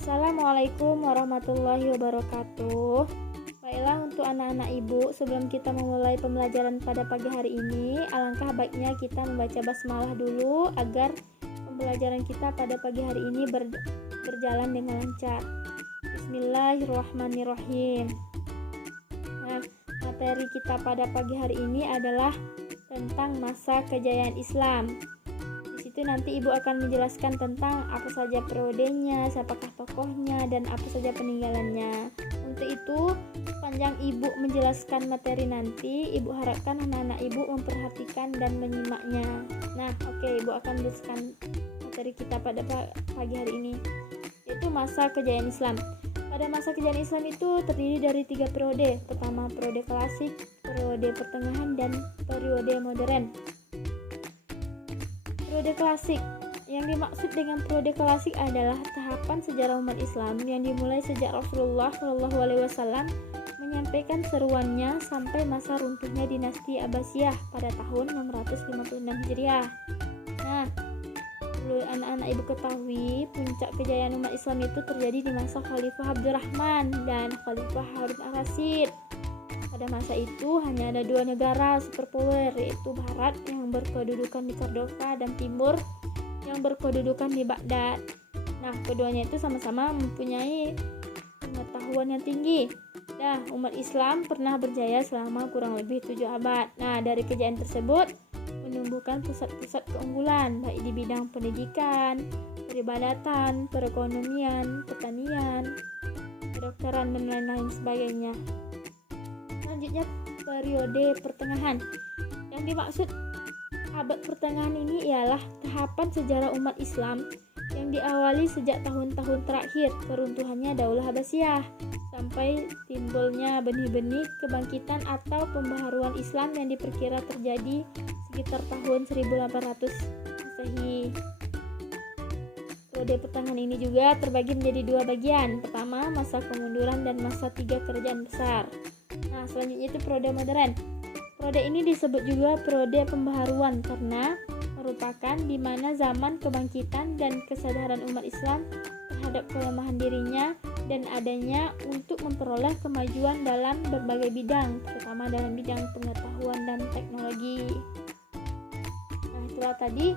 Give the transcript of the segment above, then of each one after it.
Assalamualaikum warahmatullahi wabarakatuh. Baiklah, untuk anak-anak ibu, sebelum kita memulai pembelajaran pada pagi hari ini, alangkah baiknya kita membaca basmalah dulu agar pembelajaran kita pada pagi hari ini berjalan dengan lancar. Bismillahirrahmanirrahim. Nah, materi kita pada pagi hari ini adalah tentang masa kejayaan Islam. Di situ nanti ibu akan menjelaskan tentang apa saja periodenya, siapakah tokohnya, dan apa saja peninggalannya. Untuk itu, sepanjang ibu menjelaskan materi nanti, ibu harapkan anak-anak ibu memperhatikan dan menyimaknya. Nah, ibu akan menjelaskan materi kita pada pagi hari ini, yaitu masa kejayaan Islam. Pada masa kejayaan Islam itu terdiri dari 3 periode. Pertama, periode klasik, periode pertengahan, dan periode modern. Periode klasik. Yang dimaksud dengan periode klasik adalah tahapan sejarah umat Islam yang dimulai sejak Rasulullah SAW menyampaikan seruannya sampai masa runtuhnya dinasti Abbasiyah pada tahun 656 Hijriah. Nah, perlu anak-anak ibu ketahui, puncak kejayaan umat Islam itu terjadi di masa Khalifah Abdurrahman dan Khalifah Harun ar-Rasyid. Pada masa itu hanya ada 2 negara superpower, yaitu Barat yang berkedudukan di Cordova dan Timur yang berkedudukan di Baghdad. Nah, keduanya itu sama-sama mempunyai pengetahuan yang tinggi. Nah, umat Islam pernah berjaya selama kurang lebih 7 abad. Nah, dari kejayaan tersebut menumbuhkan pusat-pusat keunggulan baik di bidang pendidikan, peribadatan, perekonomian, pertanian, kedokteran, dan lain-lain sebagainya. Selanjutnya, periode pertengahan. Yang dimaksud abad pertengahan ini ialah tahapan sejarah umat Islam yang diawali sejak tahun-tahun terakhir keruntuhannya Daulah Abbasiyah sampai timbulnya benih-benih kebangkitan atau pembaharuan Islam yang diperkira terjadi sekitar tahun 1800 Masehi. Periode pertengahan ini juga terbagi menjadi 2 bagian. Pertama, masa kemunduran dan masa 3 kerajaan besar. Nah, selanjutnya itu periode modern. Periode ini disebut juga periode pembaharuan karena merupakan di mana zaman kebangkitan dan kesadaran umat Islam terhadap kelemahan dirinya dan adanya untuk memperoleh kemajuan dalam berbagai bidang, terutama dalam bidang pengetahuan dan teknologi. Nah, itulah tadi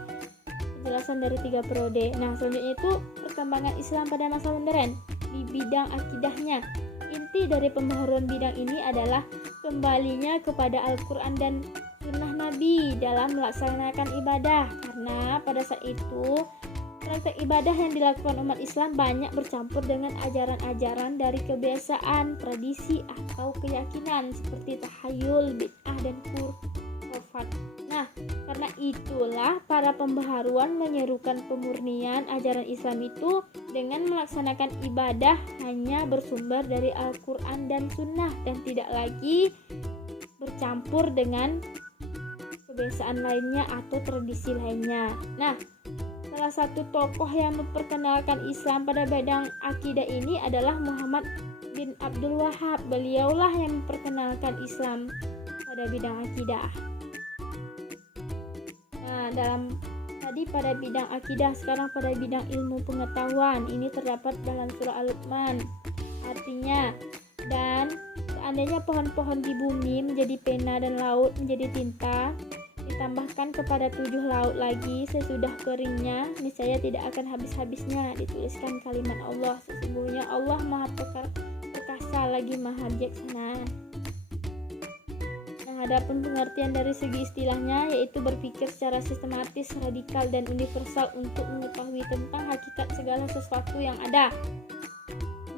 penjelasan dari 3 periode. Nah, selanjutnya itu perkembangan Islam pada masa modern di bidang akidahnya. Inti dari pembaharuan bidang ini adalah kembalinya kepada Al-Quran dan Sunnah Nabi dalam melaksanakan ibadah, karena pada saat itu praktek ibadah yang dilakukan umat Islam banyak bercampur dengan ajaran-ajaran dari kebiasaan, tradisi, atau keyakinan seperti tahayul, bid'ah, dan khurafat. Nah, karena itulah para pembaharuan menyerukan pemurnian ajaran Islam itu dengan melaksanakan ibadah hanya bersumber dari Al-Quran dan Sunnah dan tidak lagi bercampur dengan kebiasaan lainnya atau tradisi lainnya. Nah, salah satu tokoh yang memperkenalkan Islam pada bidang akidah ini adalah Muhammad bin Abdul Wahhab. Beliaulah yang memperkenalkan Islam pada bidang akidah. Nah, pada bidang akidah, sekarang pada bidang ilmu pengetahuan. Ini terdapat dalam surah Al-Luqman. Artinya, dan seandainya pohon-pohon di bumi menjadi pena dan laut menjadi tinta, ditambahkan kepada 7 laut lagi sesudah keringnya, niscaya tidak akan habis-habisnya. Dituliskan kalimat Allah, sesungguhnya Allah Maha perkasa lagi Maha bijaksana. Adapun pengertian dari segi istilahnya yaitu berpikir secara sistematis, radikal, dan universal untuk mengetahui tentang hakikat segala sesuatu yang ada.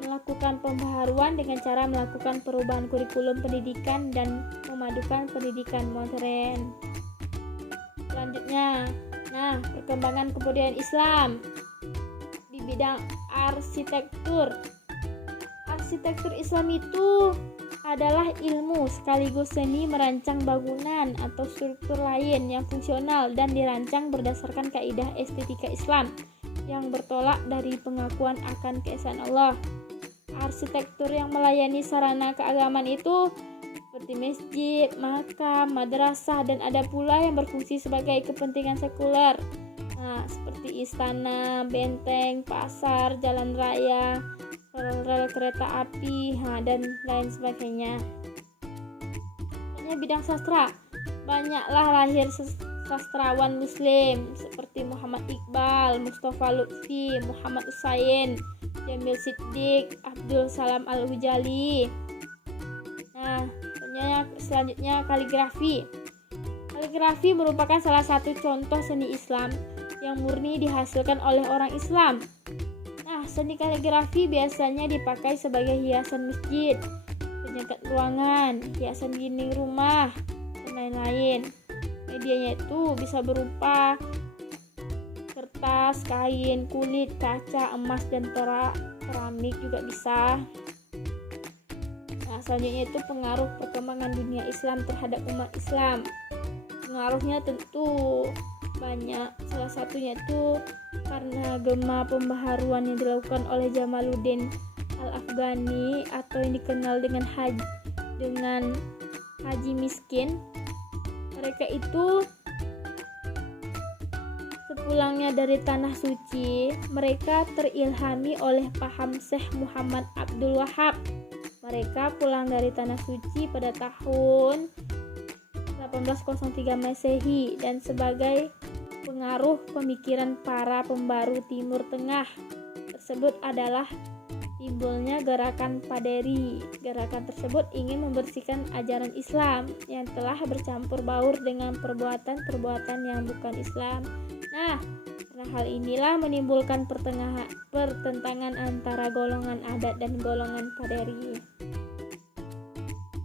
Melakukan pembaharuan dengan cara melakukan perubahan kurikulum pendidikan dan memadukan pendidikan modern. Selanjutnya, perkembangan kebudayaan Islam di bidang arsitektur. Arsitektur Islam itu adalah ilmu sekaligus seni merancang bangunan atau struktur lain yang fungsional dan dirancang berdasarkan kaidah estetika Islam yang bertolak dari pengakuan akan keesaan Allah. Arsitektur yang melayani sarana keagamaan itu seperti masjid, makam, madrasah, dan ada pula yang berfungsi sebagai kepentingan sekuler. Nah, seperti istana, benteng, pasar, jalan raya, rel kereta api, dan lain sebagainya. Bidang sastra, banyaklah lahir sastrawan muslim seperti Muhammad Iqbal, Mustafa Lutfi, Muhammad Usain, Jamil Siddiq, Abdul Salam Al-Ghazali. Nah, selanjutnya kaligrafi. Kaligrafi merupakan salah satu contoh seni Islam yang murni dihasilkan oleh orang Islam. Nah, seni kaligrafi biasanya dipakai sebagai hiasan masjid, penyekat ruangan, hiasan dinding rumah, dan lain-lain. Medianya itu bisa berupa kertas, kain, kulit, kaca, emas, dan keramik juga bisa. Nah, selanjutnya itu pengaruh perkembangan dunia Islam terhadap umat Islam. Pengaruhnya tentu banyak. Salah satunya itu karena gema pembaharuan yang dilakukan oleh Jamaluddin Al-Afghani atau yang dikenal dengan Haji Miskin. Mereka itu sepulangnya dari Tanah Suci, mereka terilhami oleh paham Syekh Muhammad Abdul Wahab. Mereka pulang dari Tanah Suci pada tahun 1803 Masehi dan sebagai pengaruh pemikiran para pembaru Timur Tengah tersebut adalah timbulnya gerakan Paderi. Gerakan tersebut ingin membersihkan ajaran Islam yang telah bercampur baur dengan perbuatan-perbuatan yang bukan Islam. Nah, karena hal inilah menimbulkan pertentangan antara golongan adat dan golongan Paderi.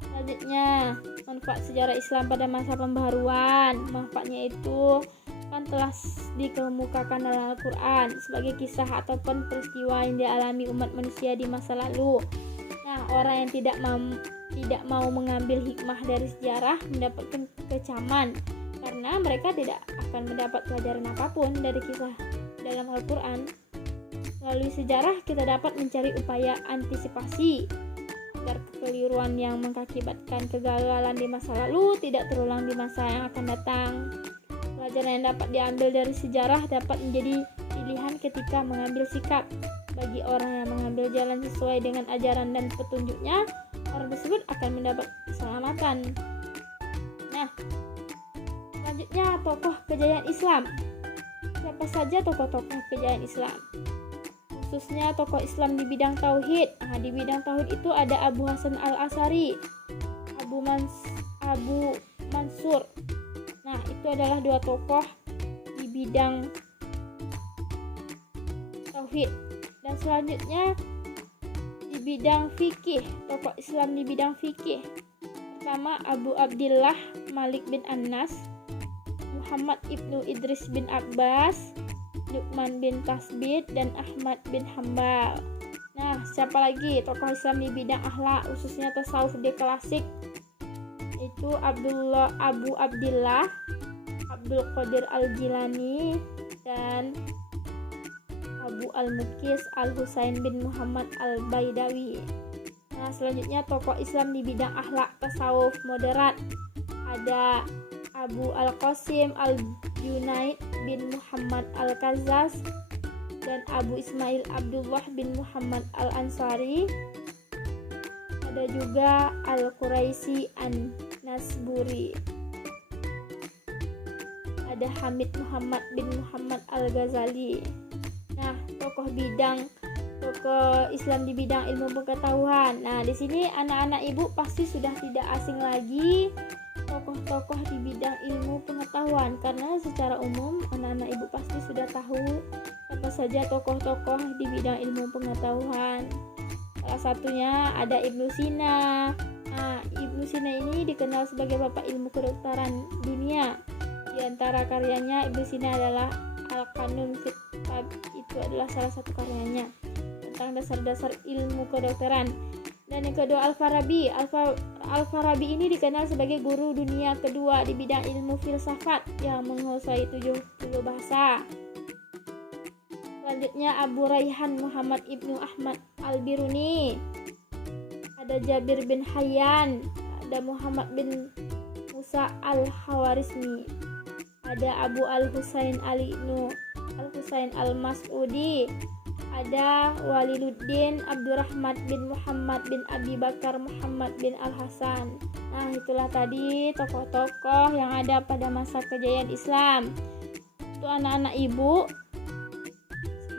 Selanjutnya, manfaat sejarah Islam pada masa pembaharuan. Manfaatnya itu kan telah dikemukakan dalam Al-Quran sebagai kisah ataupun peristiwa yang dialami umat manusia di masa lalu. Nah, orang yang tidak mau mengambil hikmah dari sejarah mendapatkan kecaman karena mereka tidak akan mendapat pelajaran apapun dari kisah dalam Al-Quran. Melalui sejarah kita dapat mencari upaya antisipasi agar kekeliruan yang mengakibatkan kegagalan di masa lalu tidak terulang di masa yang akan datang. Pelajaran yang dapat diambil dari sejarah dapat menjadi pilihan ketika mengambil sikap. Bagi orang yang mengambil jalan sesuai dengan ajaran dan petunjuknya, orang tersebut akan mendapat keselamatan. Nah, selanjutnya tokoh kejayaan Islam. Siapa saja tokoh-tokoh kejayaan Islam? Khususnya tokoh Islam di bidang tauhid. Nah, di bidang tauhid itu ada Abu Hasan Al-Asy'ari, Abu Mansur. Nah, itu adalah dua tokoh di bidang tauhid. Dan selanjutnya di bidang fikih, tokoh Islam di bidang fikih. Pertama Abu Abdillah Malik bin Anas, Muhammad ibnu Idris bin Abbas, Nu'man bin Tasbit, dan Ahmad bin Hambal. Nah, siapa lagi tokoh Islam di bidang akhlak, khususnya tasawuf di klasik? Itu Abu Abdillah Abdul Qadir Al-Jilani dan Abu Al-Muqis Al-Husain bin Muhammad Al-Baidawi. Nah, selanjutnya tokoh Islam di bidang akhlak tasawuf moderat ada Abu Al-Qasim Al-Junaid bin Muhammad Al-Kazzaz dan Abu Ismail Abdullah bin Muhammad Al-Ansari. Ada juga Al-Quraisi An-Nasburi. Ada Hamid Muhammad bin Muhammad Al-Ghazali. Nah, tokoh Islam di bidang ilmu pengetahuan. Nah, di sini anak-anak ibu pasti sudah tidak asing lagi tokoh-tokoh di bidang ilmu pengetahuan, karena secara umum anak-anak ibu pasti sudah tahu siapa saja tokoh-tokoh di bidang ilmu pengetahuan. Salah satunya ada Ibnu Sina. Nah, Ibnu Sina ini dikenal sebagai bapak ilmu kedokteran dunia. Di antara karyanya Ibnu Sina adalah Al-Qanun fit Tab. Itu adalah salah satu karyanya tentang dasar-dasar ilmu kedokteran. Dan yang kedua Al-Farabi. Al-Farabi ini dikenal sebagai guru dunia kedua di bidang ilmu filsafat yang menguasai 70 bahasa. Selanjutnya Abu Raihan Muhammad ibnu Ahmad Al-Biruni. Ada Jabir bin Hayyan, ada Muhammad bin Musa Al-Hawarizmi, ada Abu Al-Husain Ali ibnu Al-Husain Al-Mas'udi, ada Waliduddin Abdurrahman bin Muhammad bin Abi Bakar Muhammad bin Al-Hasan. Nah, itulah tadi tokoh-tokoh yang ada pada masa kejayaan Islam. Itu anak-anak ibu,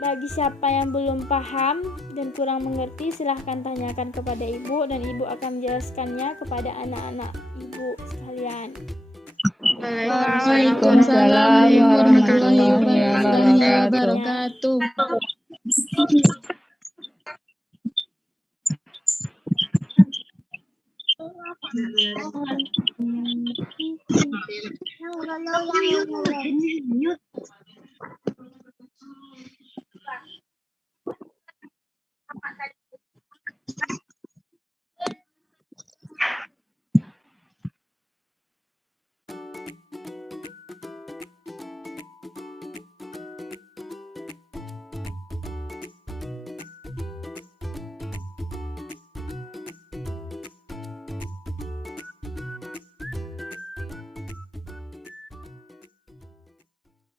bagi siapa yang belum paham dan kurang mengerti, silahkan tanyakan kepada ibu dan ibu akan menjelaskannya kepada anak-anak ibu sekalian. Waalaikumsalam warahmatullahi wabarakatuh.